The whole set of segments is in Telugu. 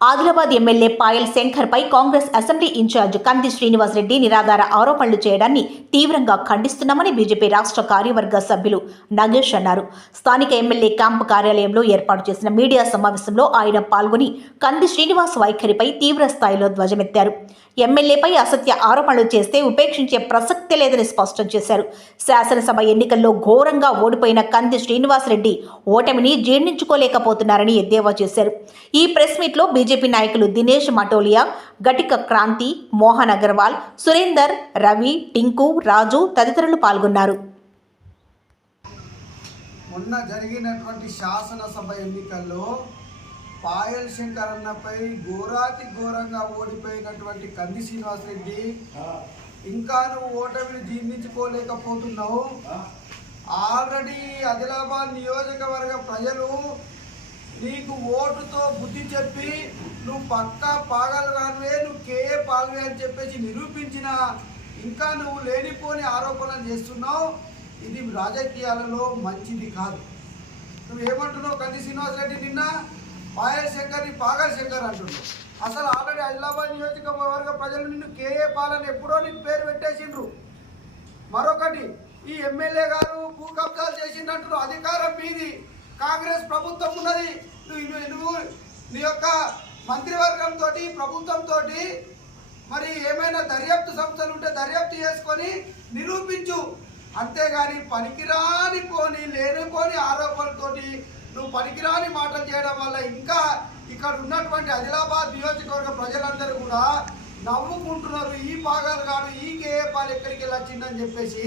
ఆదిలాబాద్ ఎమ్మెల్యే పాయల్ శంకర్ పై కాంగ్రెస్ అసెంబ్లీ ఇన్ఛార్జ్ కంది శ్రీనివాసరెడ్డి నిరాధార ఆరోపణలు చేయడాన్ని తీవ్రంగా ఖండిస్తున్నామని బీజేపీ రాష్ట్ర కార్యవర్గ సభ్యులు నగేష్ అన్నారు. స్థానిక ఎమ్మెల్యే క్యాంపు కార్యాలయంలో ఏర్పాటు చేసిన మీడియా సమావేశంలో ఆయన పాల్గొని కంది శ్రీనివాస్ వైఖరిపై తీవ్ర స్థాయిలో ధ్వజమెత్తారు. ఎమ్మెల్యేపై అసత్య ఆరోపణలు చేస్తే ఉపేక్షించే ప్రసక్తే లేదని స్పష్టం చేశారు. శాసనసభ ఎన్నికల్లో ఘోరంగా ఓడిపోయిన కంది శ్రీనివాసరెడ్డి ఓటమిని జీర్ణించుకోలేకపోతున్నారని ఎద్దేవా చేశారు. ఈ ప్రెస్ మీట్లో బీజేపీ నాయకులు దినేష్ మటోలియా, గటిక క్రాంతి, మోహన్ అగర్వాల్, సురేందర్, రవి, టింకు, రాజు తదితరులు పాల్గొన్నారు. మొన్న జరిగినటువంటి శాసనసభ ఎన్నికల్లో పాయల్ శంకర్ అన్నపై ఘోరంగా ఓడిపోయినటువంటి కంది శ్రీనివాసరెడ్డి ఇంకా నువ్వు ఓటమిని జీర్ణించుకోలేకపోతున్నావు. ఆల్రెడీ ఆదిలాబాద్ నియోజకవర్గ ప్రజలు నీకు ఓటుతో బుద్ధి చెప్పి నువ్వు పక్కా పాగలగానివే, నువ్వు కేఏ పాల్వే అని చెప్పేసి నిరూపించిన ఇంకా నువ్వు లేనిపోని ఆరోపణలు చేస్తున్నావు. ఇది రాజకీయాలలో మంచిది కాదు. నువ్వేమంటున్నావు? కంది శ్రీనివాసరెడ్డి నిన్న పాయల్ శంకర్ని పాగల్ శంకర్ అంటున్నావు. అసలు ఆల్రెడీ ఆదిలాబాద్ నియోజకవర్గ ప్రజలు నిన్ను కేఏ పాలని ఎప్పుడో నీకు పేరు పెట్టేసిండ్రు. మరొకటి, ఈ ఎమ్మెల్యే గారు భూ కబ్జాలు చేసిందంటున్నావు. అధికారం మీది, కాంగ్రెస్ ప్రభుత్వం ఉన్నది. నువ్వు నీ యొక్క మంత్రివర్గంతో ప్రభుత్వంతో మరి ఏమైనా దర్యాప్తు సంస్థలు ఉంటే దర్యాప్తు చేసుకొని నిరూపించు. అంతేగాని పనికిరాని లేనిపోని ఆరోపణలతోటి నువ్వు పనికిరాని మాటలు చేయడం వల్ల ఇంకా ఇక్కడ ఉన్నటువంటి ఆదిలాబాద్ నియోజకవర్గ ప్రజలందరూ కూడా నవ్వుకుంటున్నారు. ఈ పాగాలు కాదు, ఈ కేఏపాలు ఎక్కడికి వెళ్ళొచ్చిందని చెప్పేసి.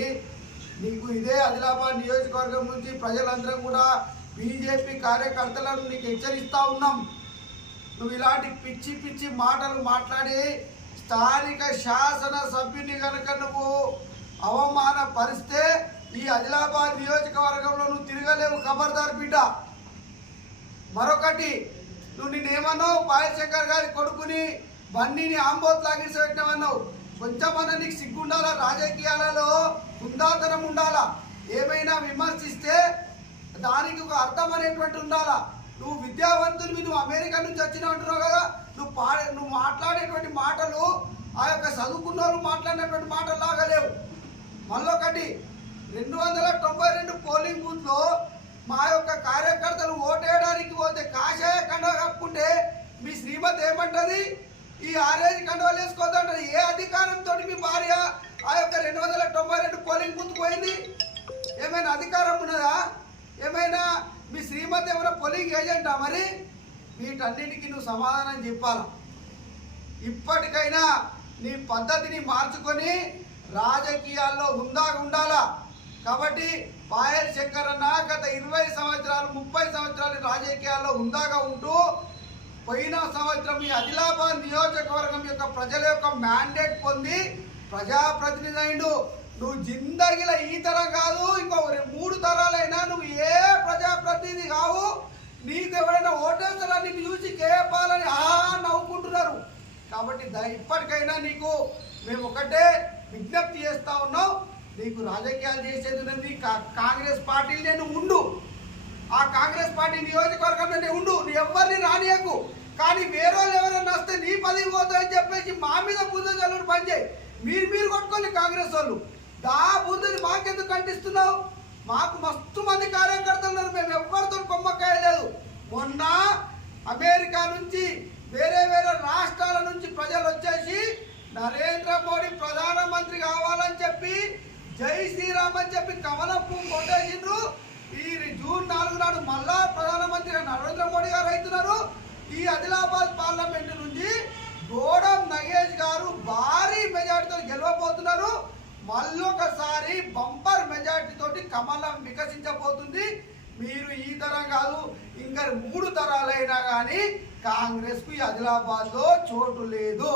నీకు ఇదే ఆదిలాబాద్ నియోజకవర్గం నుంచి ప్రజలందరం కూడా బీజేపీ కార్యకర్తలను నీకు హెచ్చరిస్తూ ఉన్నాం. నువ్వు ఇలాంటి పిచ్చి పిచ్చి మాటలు మాట్లాడి స్థానిక శాసన సభ్యుని కనుక నువ్వు అవమానపరిస్తే ఈ ఆదిలాబాద్ నియోజకవర్గంలో నువ్వు తిరగలేవు. ఖబర్దార్ బిడ్డ. మరొకటి, నువ్వు నిన్నేమన్నావు? పాయల్ శంకర్ గారి కొడుకుని బండిని ఆంబోత్లాగా పెట్టినామన్నావు. కొంచెమన్నా నీకు సిగ్గుండాలా? రాజకీయాలలో హుందాతనం ఉండాలా? ఏమైనా విమర్శిస్తే దానికి ఒక అర్థం అనేటువంటి ఉండాలా? నువ్వు విద్యావంతునివి, నువ్వు అమెరికా నుంచి వచ్చినావు అంటున్నావు కదా. నువ్వు మాట్లాడేటువంటి మాటలు ఆ యొక్క చదువుకున్న వాళ్ళు మాట్లాడినటువంటి మాటలు లాగా లేవు. మళ్ళొకటి, 292 పోలింగ్ బూత్లో మా యొక్క కార్యకర్తలు ఓటేయడానికి పోతే కాషాయ కండువా కప్పుకుంటే మీ శ్రీమతి ఏమంటది? ఈ ఆరేజ్ కండువాలు వేసుకోవద్దంటది. ఏ అధికారంతో మీ భార్య ఆ యొక్క 292 పోలింగ్ బూత్ పోయింది? ఏమైనా అధికారం ఉన్నదా? ఏమైనా మీ శ్రీమతి ఏమైనా పోలింగ్ ఏజెంటా? మరి వీటన్నిటికీ నువ్వు సమాధానం చెప్పాలా. ఇప్పటికైనా నీ పద్ధతిని మార్చుకొని రాజకీయాల్లో హుందాగా ఉండాలా. కాబట్టి పాయల్ శంకర్ అన్న గత 20 సంవత్సరాలు 30 సంవత్సరాలు రాజకీయాల్లో హుందాగా ఉంటూ పోయిన సంవత్సరం ఈ ఆదిలాబాద్ నియోజకవర్గం యొక్క ప్రజల యొక్క మ్యాండేట్ పొంది ప్రజాప్రతినిధి అయిండు. నువ్వు జిందగీలో ఈ తరం కాదు, ఇంకో 3 తరాలైనా నువ్వు ఏ ప్రజాప్రతినిధి కావు. నీకు ఎవరైనా ఓటేస్తారా నీకు చూసి కేపాలని నవ్వుకుంటున్నారు. కాబట్టి ఇప్పటికైనా నీకు మేము ఒకటే విజ్ఞప్తి చేస్తా ఉన్నాం. నీకు రాజకీయాలు చేసేది నీ కాంగ్రెస్ పార్టీలనే నువ్వు ఉండు. ఆ కాంగ్రెస్ పార్టీ నియోజకవర్గంలోనే ఉండు. నీ ఎవరిని రానియకు. కానీ వేరే వాళ్ళు ఎవరైనా వస్తే నీ పదవి పోతాయని చెప్పేసి మా మీద బుద్ధి చల్లుడు పనిచేయి. మీరు కొట్టుకోండి కాంగ్రెస్ వాళ్ళు. బుద్ధిని మాకెందుకు కంటిస్తున్నావు? మాకు మస్తు మంది కార్యకర్తలు ఉన్నారు. మేము ఎవరితో కొమ్మకాయ లేదు. మొన్న అమెరికా నుంచి వేరే రాష్ట్రాల నుంచి ప్రజలు వచ్చేసి నరేంద్ర మోడీ ప్రధానమంత్రి కావాలని చెప్పి జై శ్రీరామ్ అని చెప్పి కమలం పువ్వు కొట్టేసిండ్రు. ఈ జూన్ 4 నాడు మళ్ళా ప్రధానమంత్రి నరేంద్ర మోడీ గారు అవుతున్నారు. ఈ ఆదిలాబాద్ పార్లమెంటు నుంచి గోడం నగేష్ గారు భారీ మెజార్టీతో గెలవబోతున్నారు. మళ్ళొకసారి బంపర్ మెజార్టీ తోటి కమలం వికసించబోతుంది. మీరు ఈ తరం కాదు, ఇంకా 3 తరాలైనా కానీ కాంగ్రెస్కు ఆదిలాబాద్లో చోటు లేదు.